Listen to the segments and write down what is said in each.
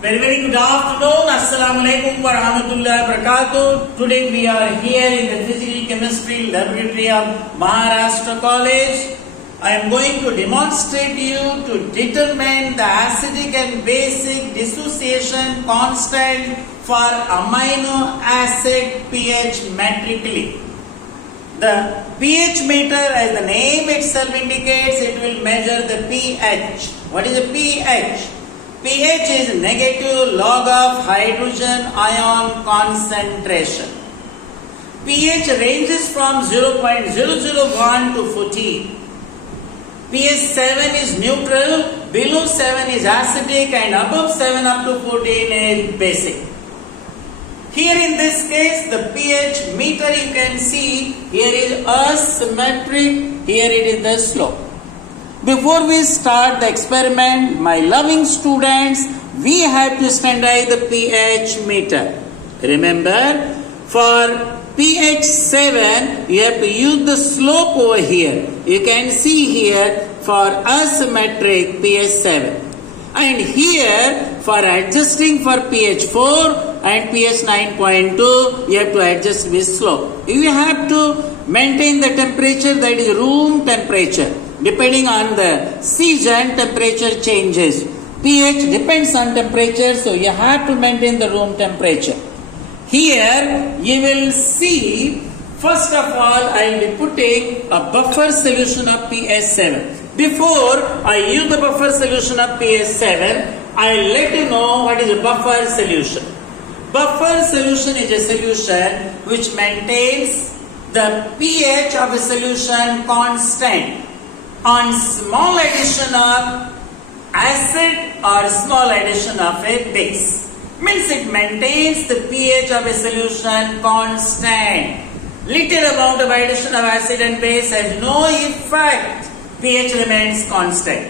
Very good afternoon. Assalamu alaikum wa rahmatullahi wa barakatuh. Today we are here in the Physical Chemistry Laboratory of Maharashtra College. I am going to demonstrate you to determine the acidic and basic dissociation constant for amino acid pH metrically. The pH meter, as the name itself indicates, it will measure the pH. What is the pH? pH is negative log of hydrogen ion concentration. pH ranges from 0.001 to 14. pH 7 is neutral, below 7 is acidic, and above 7 up to 14 is basic. Here in this case, the pH meter you can see, here is asymmetric, here it is the slope. Before we start the experiment, my loving students, we have to standardize the pH meter. Remember, for pH 7, you have to use the slope over here. You can see here for asymmetric pH 7. And here, for adjusting for pH 4 and pH 9.2, you have to adjust with slope. You have to maintain the temperature, that is room temperature. Depending on the season, temperature changes. pH depends on temperature, so you have to maintain the room temperature. Here you will see, first of all, I will be putting a buffer solution of pH 7. Before I use the buffer solution of pH 7, I will let you know what is a buffer solution. Buffer solution is a solution which maintains the pH of a solution constant on small addition of acid or small addition of a base. Means it maintains the pH of a solution constant. Little amount of addition of acid and base has no effect. pH remains constant.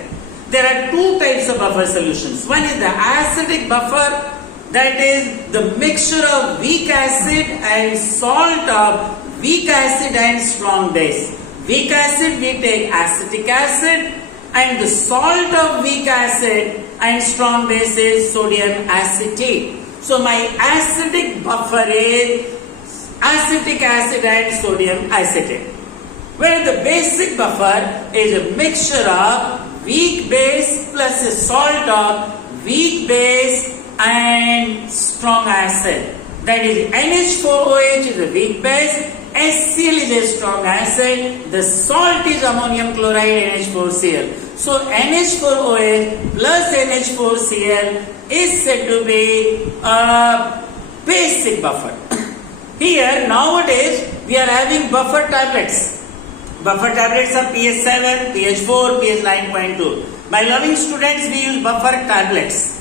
There are two types of buffer solutions. One is the acidic buffer, that is the mixture of weak acid and salt of weak acid and strong base. Weak acid, we take acetic acid, and the salt of weak acid and strong base is sodium acetate. So my acidic buffer is acetic acid and sodium acetate. Where the basic buffer is a mixture of weak base plus a salt of weak base and strong acid. That is NH4OH is a weak base, HCl is a strong acid, the salt is ammonium chloride NH4Cl. So NH4OH plus NH4Cl is said to be a basic buffer. Here nowadays we are having buffer tablets. Buffer tablets are pH 7, pH 4, pH 9.2. My loving students, we use buffer tablets.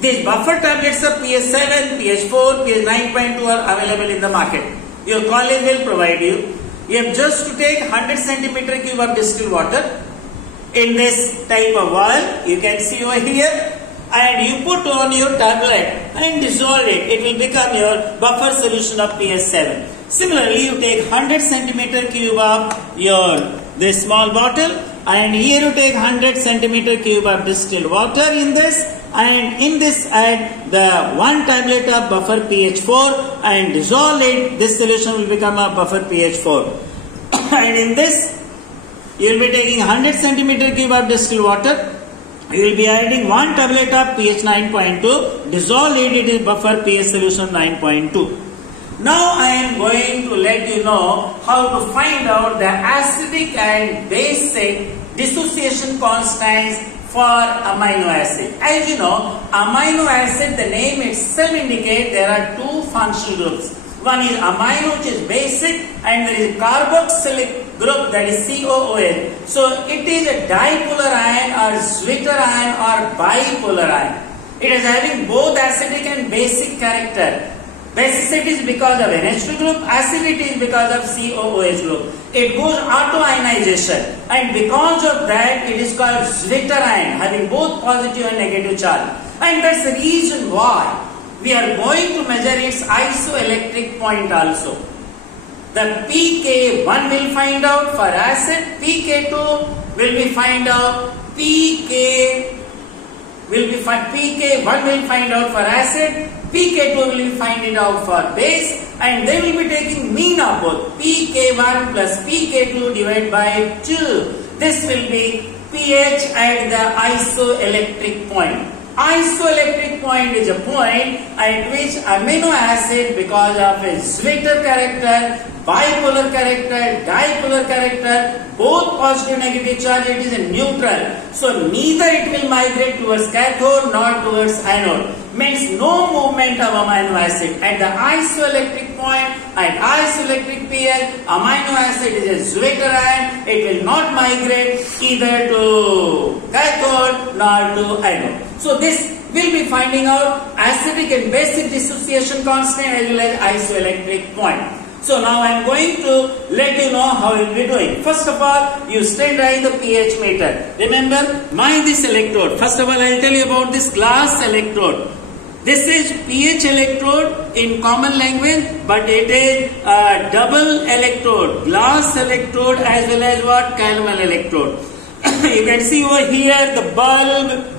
These buffer tablets of pH 7, pH 4, pH 9.2 are available in the market. Your college will provide you. You have just to take 100 centimeter cube of distilled water in this type of vial. You can see over here, and you put on your tablet and dissolve it. It will become your buffer solution of pH 7. Similarly, you take 100 centimeter cube of this small bottle, and here you take 100 centimeter cube of distilled water in this, and in this add the 1 tablet of buffer pH 4 and dissolve it. This solution will become a buffer pH 4. And in this, you will be taking 100 centimeter cube of distilled water. You will be adding 1 tablet of pH 9.2. Dissolve it, it is buffer pH solution 9.2. Now I am going to let you know how to find out the acidic and basic dissociation constants for amino acid. As you know, amino acid, the name itself indicates there are two functional groups. One is amino, which is basic, and there is carboxylic group, that is COOH. So it is a dipolar ion or Zwitter ion or bipolar ion. It is having both acidic and basic character. Basicity is because of NH2 group, acidity is because of COOH group. It goes auto-ionization, and because of that it is called Zwitter ion, having both positive and negative charge. And that's the reason why we are going to measure its isoelectric point also. The pK1 will find out for acid, pK2 will be find out pK will be pK1 will find out for acid, pK2 will find it out for base, and they will be taking mean of both pK1 plus pK2 divided by 2. This will be pH at the isoelectric point. Isoelectric point is a point at which amino acid, because of its Zwitter character, bipolar character, dipolar character, both positive negative charge, it is a neutral. So neither it will migrate towards cathode nor towards anode. Means no movement of amino acid. At the isoelectric point, at isoelectric pH, amino acid is a Zwitter ion. It will not migrate either to cathode nor to anode. So this will be finding out acidic and basic dissociation constant as well as isoelectric point. So now I am going to let you know how you will be doing. First of all, you standardize the pH meter. Remember, this electrode. First of all, I will tell you about this glass electrode. This is pH electrode in common language, but it is a double electrode, glass electrode as well as what? Calomel electrode. You can see over here the bulb.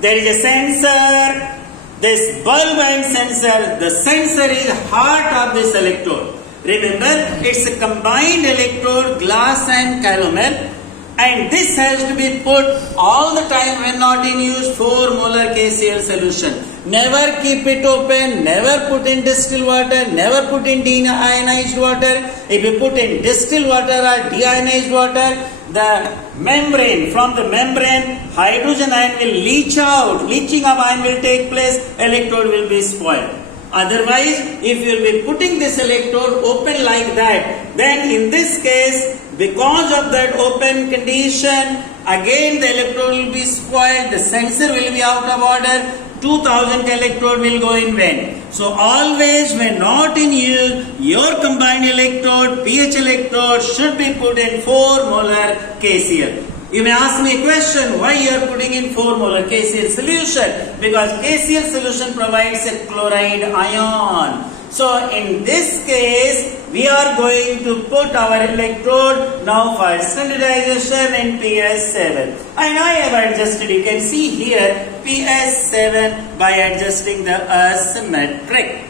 There is a sensor. This bulb and sensor, the sensor is heart of this electrode. Remember, it's a combined electrode, glass and calomel, and this has to be put all the time when not in use 4 molar KCl solution. Never keep it open, never put in distilled water, never put in deionized water. If you put in distilled water or deionized water, the membrane, from the membrane, hydrogen ion will leach out. Leaching of ion will take place, electrode will be spoiled. Otherwise, if you will be putting this electrode open like that, then in this case, because of that open condition, again the electrode will be spoiled, the sensor will be out of order, 2000 electrode will go in vain. So always when not in use, your combined electrode, pH electrode should be put in 4 molar KCl. You may ask me a question, why you are putting in 4 molar KCl solution? Because KCl solution provides a chloride ion. So in this case, we are going to put our electrode now for standardization in PS7. And I have adjusted, you can see here, PS7 by adjusting the symmetric.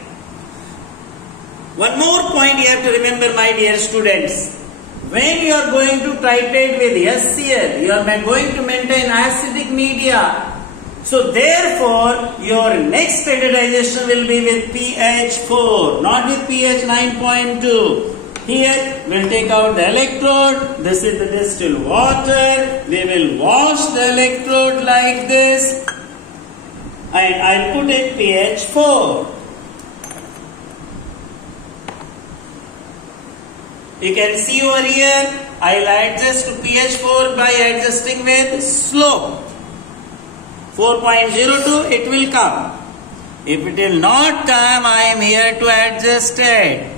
One more point you have to remember, my dear students. When you are going to titrate with HCl, you are going to maintain acidic media. So therefore, your next standardization will be with pH 4, not with pH 9.2. Here, we will take out the electrode. This is the distilled water. We will wash the electrode like this. And I will put in pH 4. You can see over here, I will adjust to pH 4 by adjusting with slope. 4.02, it will come. If it will not come, I am here to adjust it.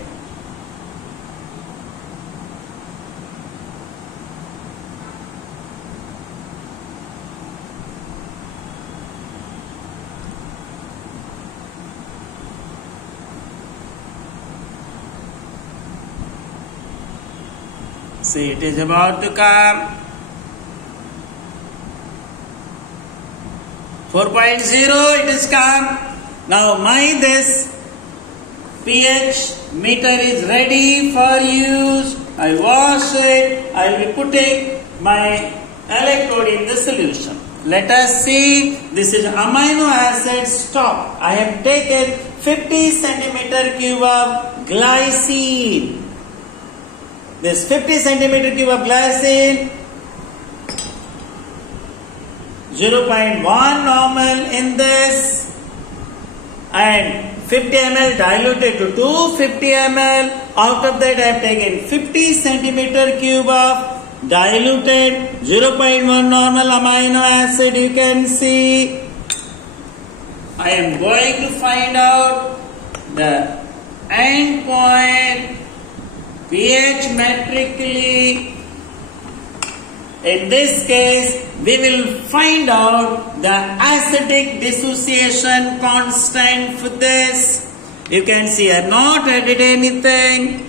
See, it is about to come. 4.0, it is come. Now this pH meter is ready for use. I wash it. I will be putting my electrode in the solution. Let us see. This is amino acid stock. I have taken 50 centimeter cube of glycine. This 50 centimeter cube of glycine, 0.1 normal in this, and 50 ml diluted to 250 ml. Out of that I have taken 50 centimeter cube of diluted 0.1 normal amino acid. You can see. I am going to find out the end point pH metrically. In this case, we will find out the acidic dissociation constant for this. You can see I have not added anything.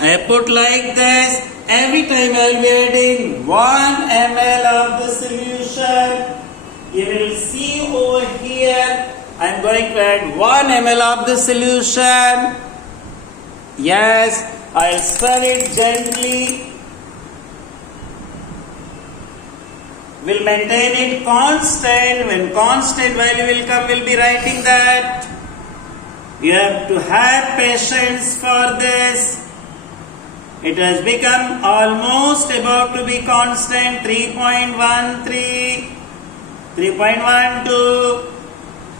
I have put like this. every time I will be adding 1 ml of the solution. You will see over here, I am going to add 1 ml of the solution. Yes, I will stir it gently. Will maintain it constant. When constant value will come, we'll be writing that. You have to have patience for this. It has become almost about to be constant. 3.13, 3.12.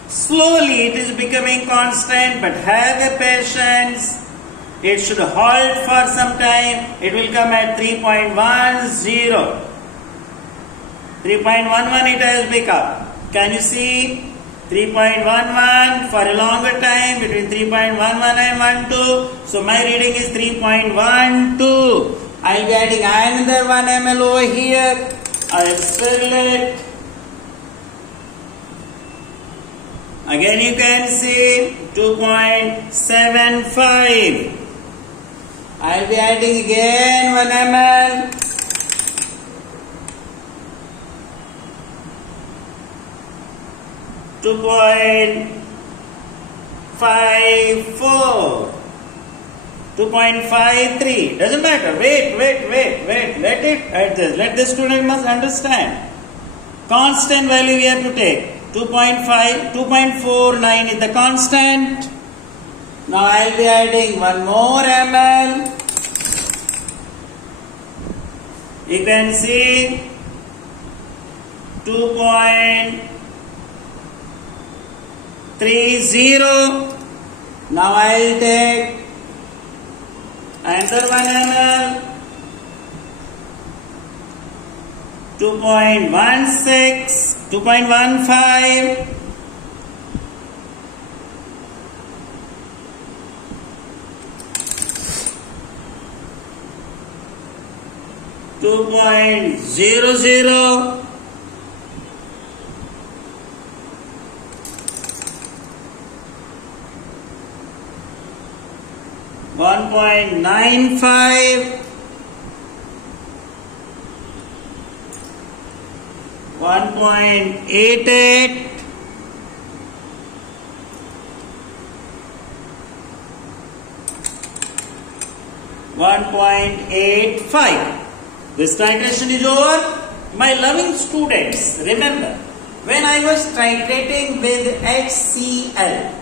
Slowly it is becoming constant, but have a patience. It should halt for some time. It will come at 3.10. 3.11 it has become. Can you see? 3.11 for a longer time between 3.11 and 12. So my reading is 3.12. I will be adding another 1 ml over here. I will stir it. Again you can see 2.75. I will be adding again 1 ml. 2.54, 2.53, doesn't matter. Wait. Let it adjust. Let the student must understand. Constant value we have to take. 2.5, 2.49 is the constant. Now I will be adding 1 more ml. You can see 2.30. Now I will take another 1 ml. 2.16, 2.15. 2.00. 1.95, 1.88, 1.85. This titration is over. My loving students, remember, when I was titrating with HCl,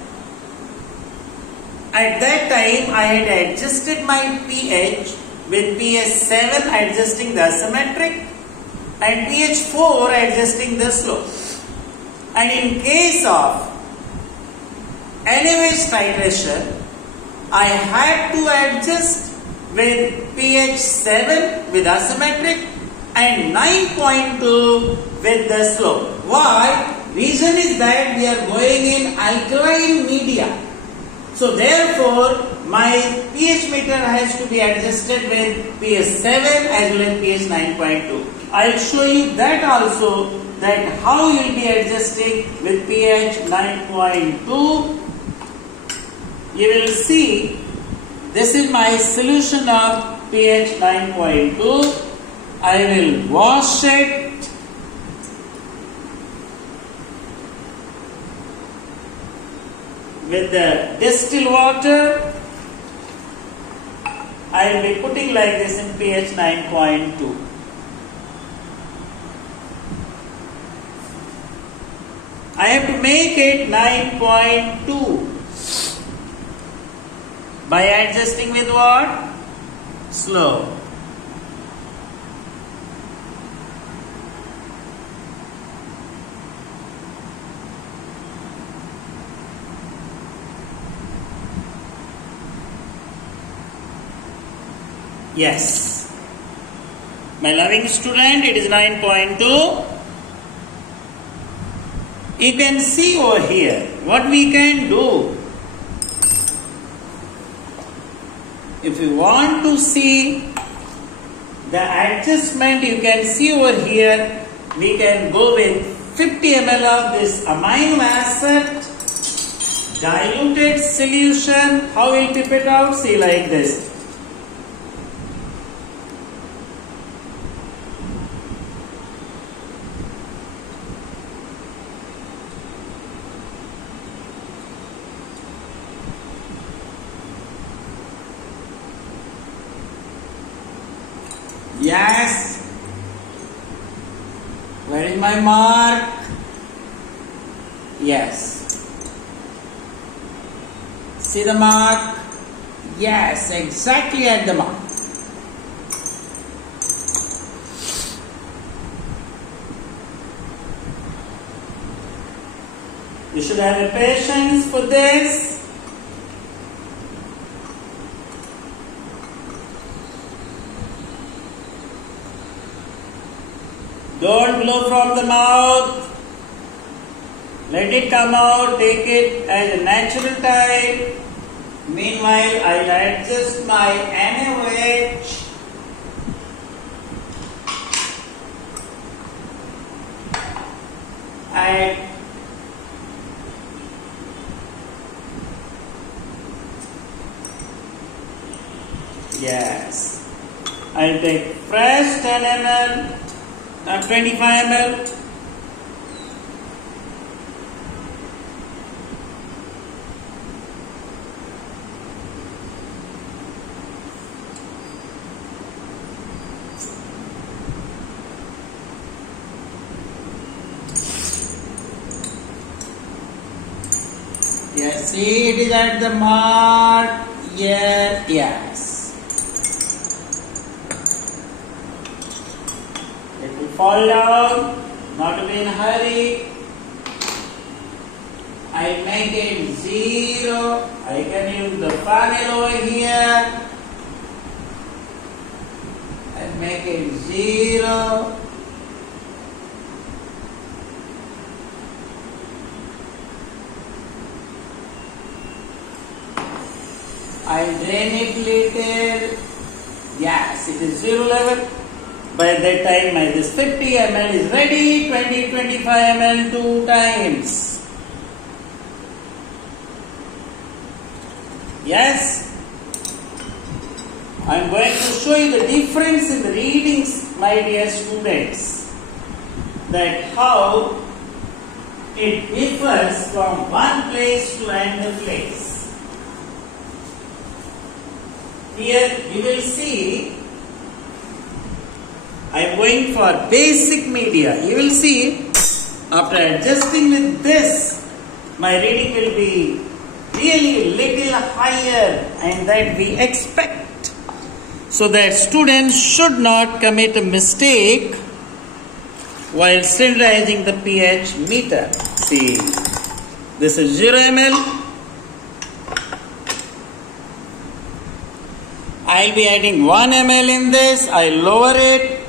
at that time I had adjusted my pH with pH 7 adjusting the asymmetric and pH 4 adjusting the slope. And in case of NaOH titration, I had to adjust with pH 7 with asymmetric and 9.2 with the slope. Why? Reason is that we are going in alkaline media. So therefore, my pH meter has to be adjusted with pH 7 as well as pH 9.2. I will show you that also, that how you will be adjusting with pH 9.2. You will see, this is my solution of pH 9.2. I will wash it. With the distilled water, I will be putting like this in pH 9.2. I have to make it 9.2 by adjusting with what? Slope. Yes, my loving student, it is 9.2. You can see over here what we can do. If you want to see the adjustment, you can see over here, we can go with 50 ml of this amino acid diluted solution. How will we tip it out? See like this. Yes. Where is my mark? Yes. See the mark? Yes, exactly at the mark. You should have a patience for this. Don't blow from the mouth. Let it come out. Take it as a natural type. Meanwhile, I'll adjust my NaOH. Yes. I'll take fresh 10 ml. 25 ml. Yes, see, it is at the mark. Yes, yes. It will fall down, not to be in a hurry. I make it 0. I can use the funnel over here. I make it 0. I drain it little. Yes, it is 0 level. By that time, this 50 ml is ready. 20-25 ml 2 times. Yes. I am going to show you the difference in the readings, my dear students. That how it differs from one place to another place. Here you will see I am going for basic media. You will see after adjusting with this, my reading will be really little higher and that we expect. So that students should not commit a mistake while sterilizing the pH meter. See, this is 0 ml. I'll be adding 1 ml in this. I'll lower it.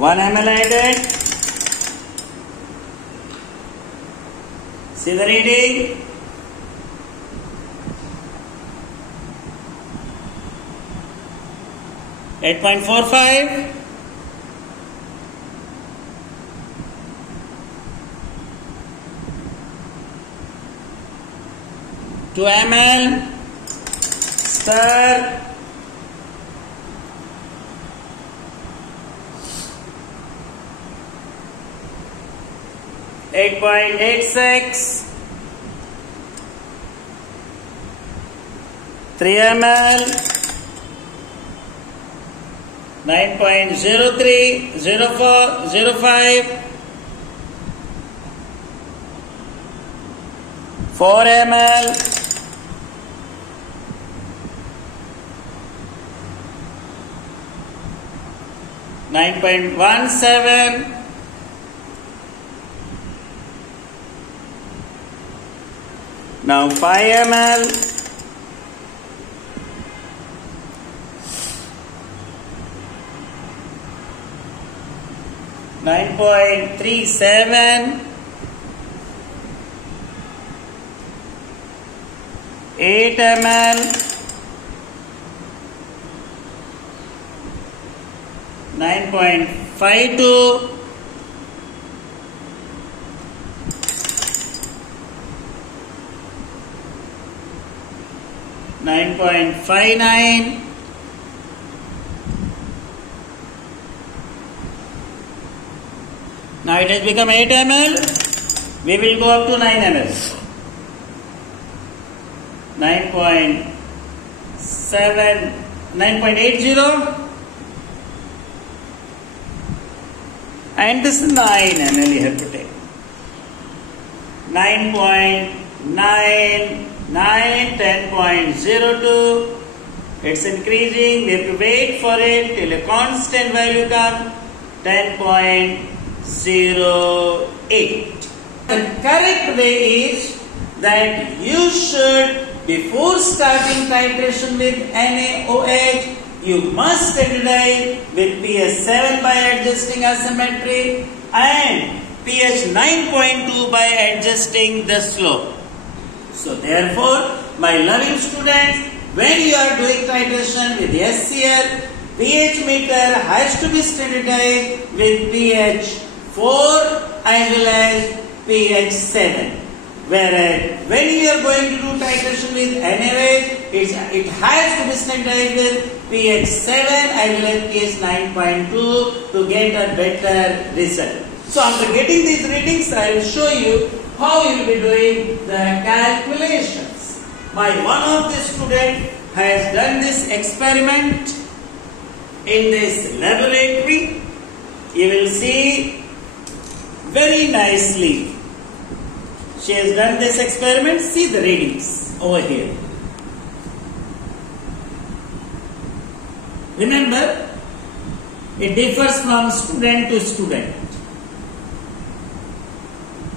One ml added. See the reading? .45. Two ml. Stir. .86. 3 ml. 9.03, 04, 05, 4 ml, 9.17, now 5 ml, 9.37, 8 ml, 9.52, 9.53, 9.59. Now it has become 8 ml. We will go up to 9 ml. 9.80. And this is 9 ml you have to take. 9.99, 10.02. It's increasing. We have to wait for it till a constant value comes. 10.08. The correct way is that you should, before starting titration with NaOH, you must standardize with pH 7 by adjusting asymmetry and pH 9.2 by adjusting the slope. So therefore, my loving students, when you are doing titration with SCl, pH meter has to be standardized with pH 4 as well as pH 7. Whereas when you are going to do titration with NaOH, it has to be standardized with pH 7 as well as pH 9.2 to get a better result. So after getting these readings, I will show you how you will be doing the calculations. My one of the student has done this experiment in this laboratory. You will see very nicely. She has done this experiment. See the readings over here. Remember, it differs from student to student.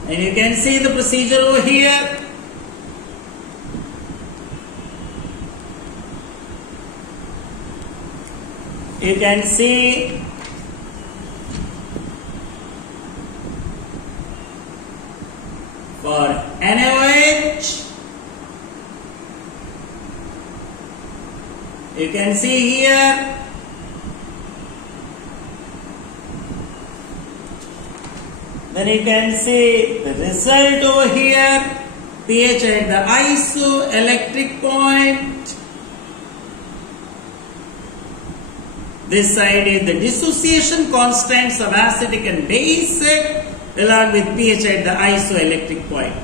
And you can see the procedure over here. You can see for NaOH, you can see here then you can see the result over here, pH at the isoelectric point. This side is the dissociation constants of acidic and basic along with pH at the isoelectric point.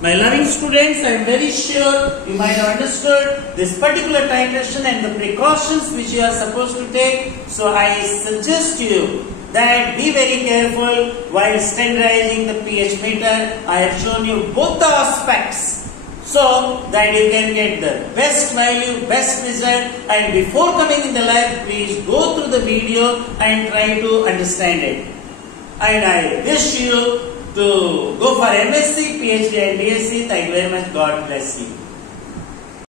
My loving students, I am very sure you might have understood this particular titration and the precautions which you are supposed to take. So I suggest you that be very careful while standardizing the pH meter. I have shown you both the aspects so that you can get the best value, best result, and before coming in the lab, please go through the video and try to understand it. And I wish you to go for MSc, PhD and BSc. Thank you very much. God bless you.